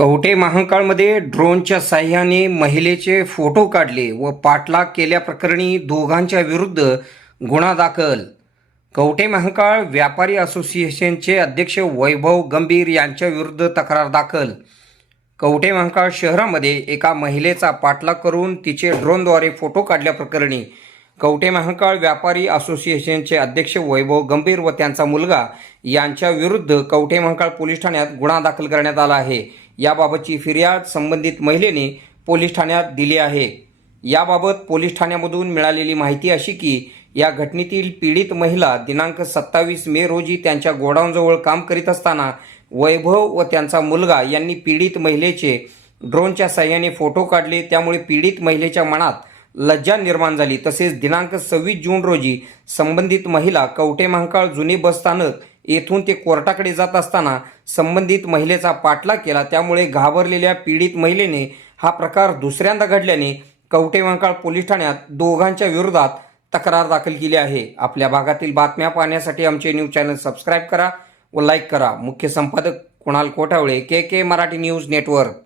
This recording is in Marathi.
कवठे महांकाळमध्ये ड्रोनच्या साह्याने महिलेचे फोटो काढले व पाठलाग केल्याप्रकरणी दोघांच्या विरुद्ध गुन्हा दाखल. कवठे महांकाळ व्यापारी असोसिएशनचे अध्यक्ष वैभव गंभीर यांच्या विरुद्ध तक्रार दाखल. कवठे महांकाळ शहरामध्ये एका महिलेचा पाठलाग करून तिचे ड्रोनद्वारे फोटो काढल्याप्रकरणी कवठे महांकाळ व्यापारी असोसिएशनचे अध्यक्ष वैभव गंभीर व त्यांचा मुलगा यांच्या विरुद्ध कवठे महांकाळ पोलीस ठाण्यात गुन्हा दाखल करण्यात आला आहे. याबाबतची फिर्याद संबंधित महिलेने पोलीस ठाण्यात दिली आहे. याबाबत पोलीस ठाण्यामधून मिळालेली माहिती अशी की या घटनेतील पीडित महिला दिनांक सत्तावीस मे रोजी त्यांच्या गोडाऊनजवळ काम करीत असताना वैभव व त्यांचा मुलगा यांनी पीडित महिलेचे ड्रोनच्या साह्याने फोटो काढले. त्यामुळे पीडित महिलेच्या मनात लज्जा निर्माण झाली. तसेच दिनांक सव्वीस जून रोजी संबंधित महिला कवटे महाकाळ जुने बसस्थानक येथून ते कोर्टाकडे जात असताना संबंधित महिलेचा पाठलाग केला. त्यामुळे घाबरलेल्या पीडित महिलेने हा प्रकार दुसऱ्यांदा घडल्याने कवटेवंकाळ पोलीस ठाण्यात दोघांच्या विरोधात तक्रार दाखल केली आहे. आपल्या भागातील बातम्या पाहण्यासाठी आमचे न्यूज चॅनल सबस्क्राईब करा व लाईक करा. मुख्य संपादक Kunal Kothavale K K Marathi news network.